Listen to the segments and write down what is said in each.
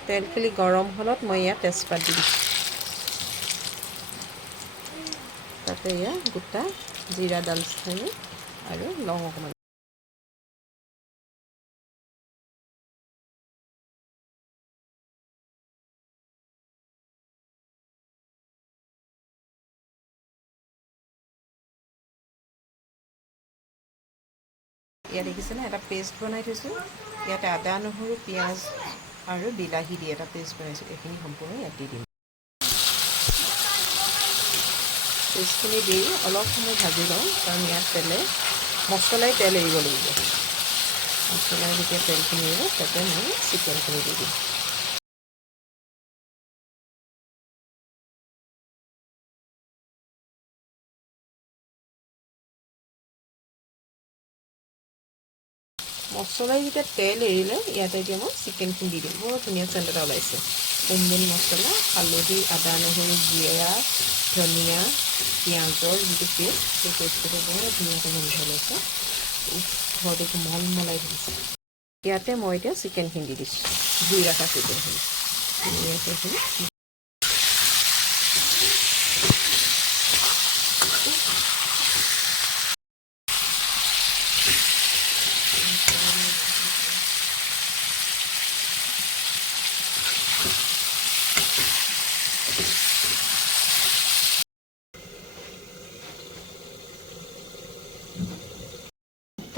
তেলখিনি গৰম হ'লত মই ইয়াত তেজপাত দি দিছোঁ তাতে ইয়াত গোটা জিৰা দালচেনি আৰু লং অকণমান ইয়াত দেখিছেনে এটা পেষ্ট বনাই থৈছোঁ ইয়াতে আদা নহৰু পিঁয়াজ আৰু বিলাহী দি এটা পেষ্ট বনাইছোঁ এইখিনি সম্পূৰ্ণ ইয়াত দি দিম পেষ্টখিনি দি অলপ সময় ভাজি লওঁ কাৰণ ইয়াত মছলাই তেল এৰিব লাগিব মছলাই যেতিয়া তেলখিনি এৰিব তাতে মই চিকেনখিনি দি দিম মছলাই যেতিয়া তেল এৰিলে ইয়াতে এতিয়া মই চিকেনখিনি দি দিম বৰ ধুনীয়া চেণ্ট এটা ওলাইছে কোমল মছলা হালধি আদা নহৰু জিৰা ধনিয়া পিঁয়াজৰ যিটো পেষ্ট সেই পেষ্টটো বৰ ধুনীয়াকৈ গোন্ধ ওলাইছে ঘৰটো মলমলাই ধৰিছে ইয়াতে মই এতিয়া চিকেনখিনি দি দিছোঁ ধুই ৰখা চিকেনখিনি ধুনীয়াকৈ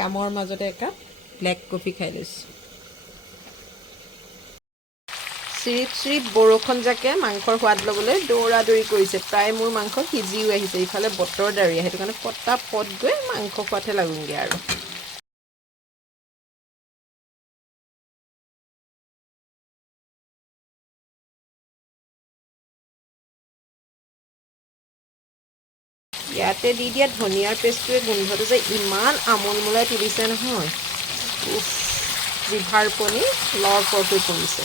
কামৰ মাজতে একাপ ব্লেক কফি খাই লৈছোঁ চিৰিপ বৰষুণ জাকে মাংসৰ সোৱাদ ল'বলৈ দৌৰা দৌৰি কৰিছে প্ৰায় মোৰ মাংস সিজিও আহিছে ইফালে বতৰ ডাৱৰীয়া সেইটো কাৰণে পটাপট গৈ মাংস খোৱাতহে লাগোংগৈ আৰু ইয়াতে দি দিয়া ধনিয়াৰ পেষ্টটোৱে গোন্ধটো যে ইমান আমোলমোলাই তুলিছে নহয় জিভাৰ পনি লৰপৰকৈ পৰিছে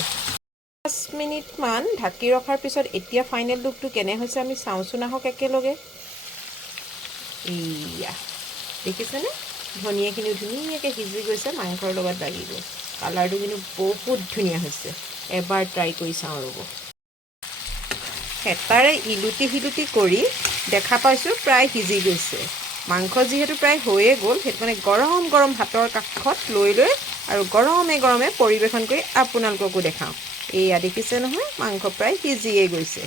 5 মিনিটমান ঢাকি ৰখাৰ পিছত এতিয়া ফাইনেল লুকটো কেনে হৈছে আমি চাওঁচোন আহক একেলগে ইয়া দেখিছেনে ধনিয়াখিনি ধুনীয়াকৈ সিজি গৈছে মাংসৰ লগত লাগি গৈ কালাৰটো কিন্তু বহুত ধুনীয়া হৈছে এবাৰ ট্ৰাই কৰি চাওঁ ৰ'ব হেতাৰে ইলুটি সিলুটি কৰি দেখা পাইছোঁ প্ৰায় সিজি গৈছে মাংস যিহেতু প্ৰায় হৈয়ে গ'ল সেইটো মানে গৰম গৰম ভাতৰ কাষত লৈ আৰু গৰমে গৰমে পৰিৱেশন কৰি আপোনালোককো দেখাওঁ এয়া দেখিছে নহয় মাংস প্ৰায় সিজিয়ে গৈছে